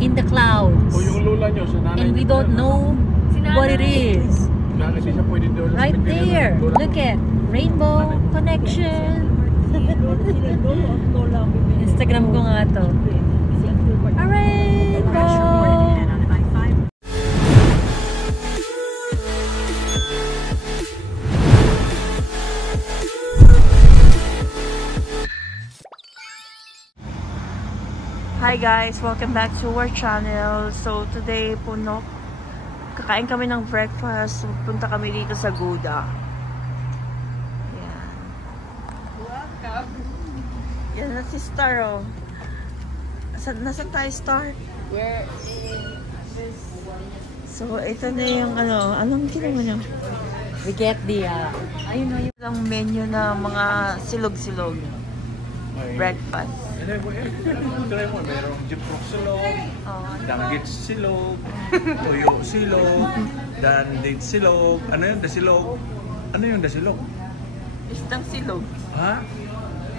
in the clouds. And we don't know what it is. Right there. Look at Rainbow Connection. Instagram ko nga to. A rainbow. Hi guys, welcome back to our channel. So today puno, kakain kami ng breakfast. Punta kami dito sa Gouda. Yan. Welcome. Yan na si Star, oh. Nasa tayo, Star? Where is this? So ito na yung anong ginawa niyo? We get the, ayun na yung Ang menu na mga silog-silog. Breakfast. Merong jiprok silog, danggit silog, tuyo silog, dandit silog. Ano yun? Dasilog? Ano yung dasilog? Isang silog. Ha?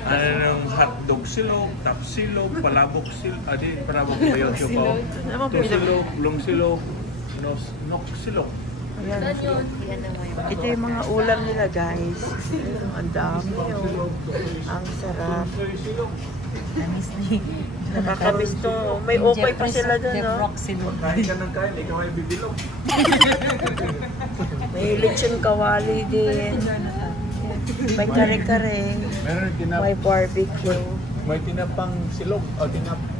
Ano yung hotdog silog, tap silog, palabok silog. Palabok ba yun? Tuyo silog, long silog, nok silog. Ayan. Ito yung mga ulam nila, guys. Ang dami, oh. Ang sarap. Nakakamiss to. May opay pa sila dun, no? Kain ka ng kain, ikaw ay bibilog. May lechon kawali din. May kare-kare. May barbecue. May tinapang silog o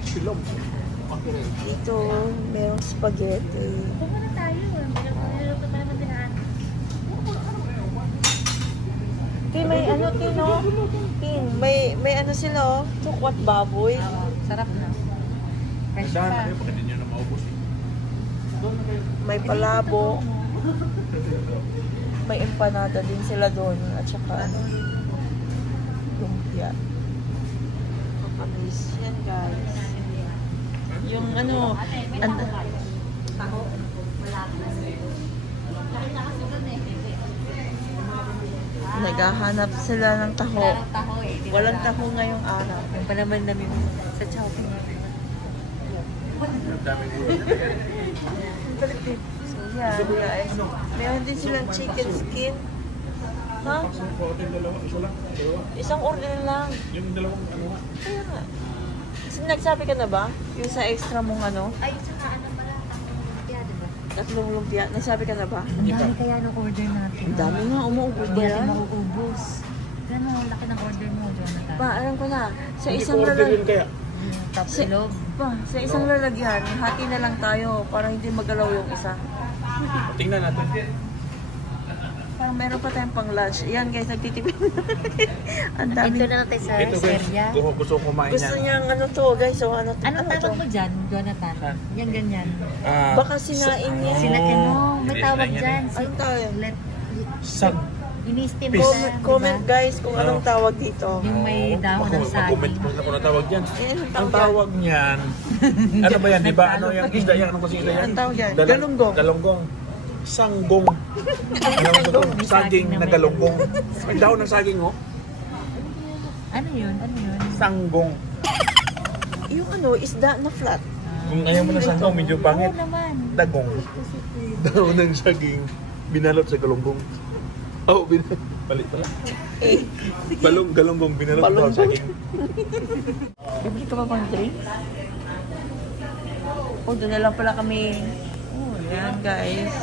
silog. Dito, mayroong spaghetti. Pumunta tayo. Niluto tayo ng tinahan. Tin, may Tin, no? Tin, may sila, oh. Tukwat baboy. Sarap na. Fresh Saan? pa. Bakit hindi nyo na maubos eh? May palabo. May empanada din sila doon. At saka, lumpia. Nakamiss yan, guys. Yung naghahanap sila ng taho. Walang taho ngayong araw. Yung pa naman namin sa shopping. So yan, guys. Meron din silang chicken skin. Ha? Isang order lang. Yung dalawang Kaya nga. Nagsabi ka na ba? Yung sa extra mong Ay, saka pala, tatlong lumpia. Nagsabi ka na ba? ang dami kaya ng order natin. Ang dami nga, umuubos ba Hindi yan? natin mauubos. Ano, laki ng order mo, Jonathan. Pa, alam ko na. Sa isang lalagyan. kaya. Top silog. Sa isang lalagyan, hati na lang tayo para hindi magalaw yung isa. Tingnan natin. Parang meron pa tayong pang lunch. Yan guys, nagtitipid. Ang dami. Ito na natin sa Ito guys, Serbia. gusto ko kumain Gusto yan. niyang guys. So, Anong tawag mo dyan, Jonathan? Saan? Yan, ganyan. Baka sinain niya. May tawag dyan. Anong tawag? Sag. Ini-steam Peace. na, Comment guys kung anong tawag dito. Yung may dahon ng Mag-comment saging. mo na kung ano tawag yan. Yan, ang Ang tawag. tawag niyan, ano ba yan? Di ba? Ano yung isda yan? Anong kasi isda yan? Ang tawag yan? Galunggong. Galunggong. Sanggong. Saging na galunggong. May dahon ng saging, oh. Ano yun? Sanggong. Yung isda na flat. Kung ayaw mo ng sanggong, medyo pangit. Oo naman. Dagong. Dahon ng saging. Binalot sa galunggong. Oh, palit pala. Galunggong binalot sa saging. Bibili ka pa pang drink? Oh, doon na lang pala kami. Oh, yan guys.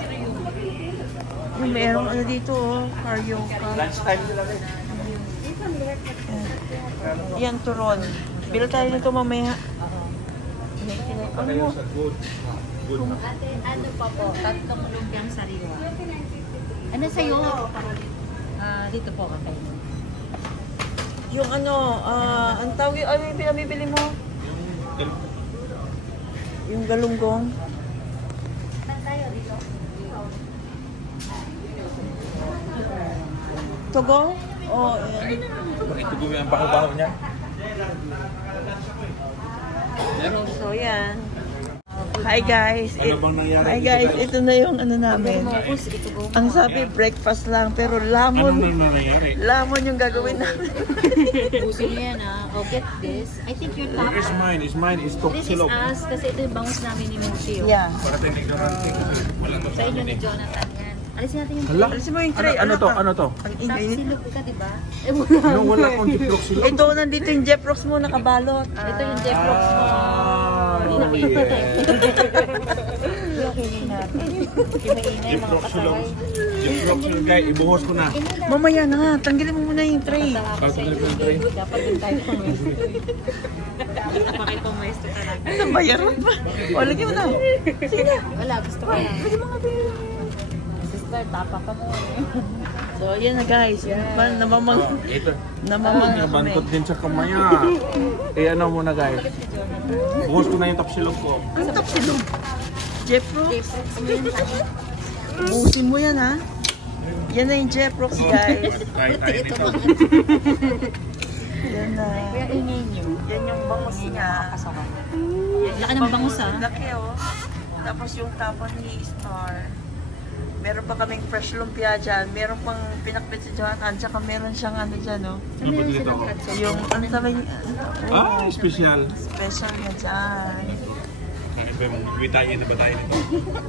Merong dito, cardio ka. Lunchtime nila rin. Yan, turon. Bilo tayo nito mamaya. Ano mo? Good. Ano pa po? Tatlong lumpiang sariwa. Ano sa'yo? Dito po kami. Yung ang tawag yung, yung pinabibili mo? Yung galunggong. Saan tayo dito? Tugong? Oh, yan. Ito gawin ang baho-baho niya. So, yan. Hi guys. Ano bang nangyari? Hi guys, ito na yung ano namin. Ang sabi breakfast lang pero Ano lamon. nang nangyari? Lamon yung gagawin namin. Busin mo yan ah. Oh, get this. I think you're top. Where's mine? Is mine is top This is silog. us kasi ito yung bangus namin ni Musi. Yeah. Para tinig naman. Walang Sa inyo ni Jonathan yan. Alisin natin yung Hala? Alisin mo yung tray. Ano to? Ano to? Ang top ingay. silog ka, diba? Eh, wala. Ano wala akong jiplok silog? Ito, nandito yung Jeprox mo nakabalot. Ito yung Jeprox mo. Oh yeah. Kimaingay natin. Kimaingay mga Jiplok silog. pasaway. Jiplok silog guys. Ibuhos ko na. Mamaya na, tanggalin mo muna yung tray. Salamat sa inyo. Dapat din tayo pumesto. Dapat kayo pumesto talaga. Bayaran pa. O, lagyan mo na. Sige na. Wala, gusto ko lang. Lagyan mo nga ba yun? Sister, tapa pa mo. So, yan na guys. Namamang... Ito. Namamang na kami. Nabantot din sa kamaya. Eh ano muna guys. Buhos ko na yung top silog ko. Ang top silog. Jeprox. Jeprox mo yun, tama. Ubusin mo yan ha. Yan na yung Jeprox guys. Try tayo dito. Yan na. Kaya ingay nyo. Yan yung bangus niya. Kasaway. Laki ng bangus ah. Laki oh. Tapos yung tapon ni Star. Meron pa kaming fresh lumpia dyan. Meron pang pinakbit si Jonathan. Tsaka meron siyang ano dyan oh. Ano yung dito? sinagkatso? Yung ano sabi niya? Ah, special. Special na dyan. Bitayin na ba tayo nito?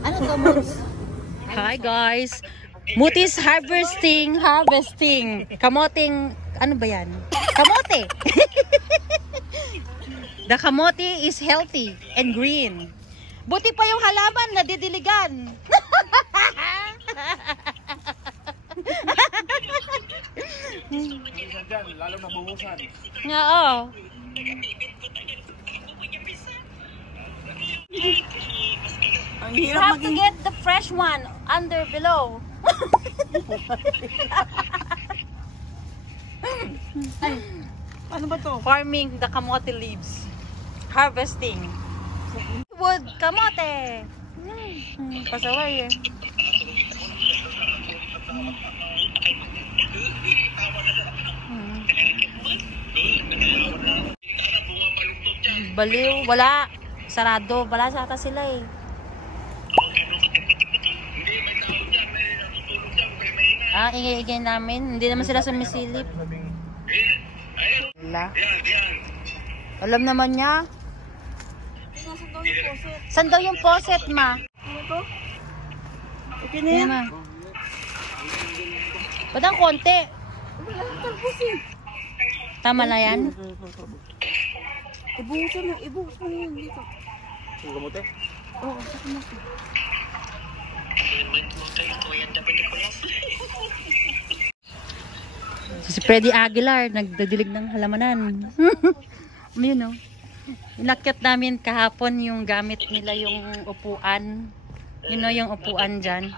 Ano to, Mods? Hi guys! Mutis harvesting. Kamoting, ano ba yan? Kamote! The kamote is healthy and green. Buti pa yung halaman na didiligan. Lalo na buhusan. Nga oh. Ang You hirap have to maging... get the fresh one under below. Ano ba to? Farming the kamote leaves. Harvesting. Wood kamote. Pasaway eh. Baliw, wala. Sarado, wala sa ata sila eh. Ah, ingay-ingay namin. Hindi naman sila sumisilip. Wala. Alam naman niya. Saan daw yung poset, ma? Ano to? Okay na Yan, yan. ma. Padang konti. Tama na yan? Ibuhos mo yun dito. Yung kamote? Oo, sa kamote. Si Freddy Aguilar, nagdadilig ng halamanan. Yun o. Inakyat namin kahapon yung gamit nila yung upuan. Yun o yung upuan dyan.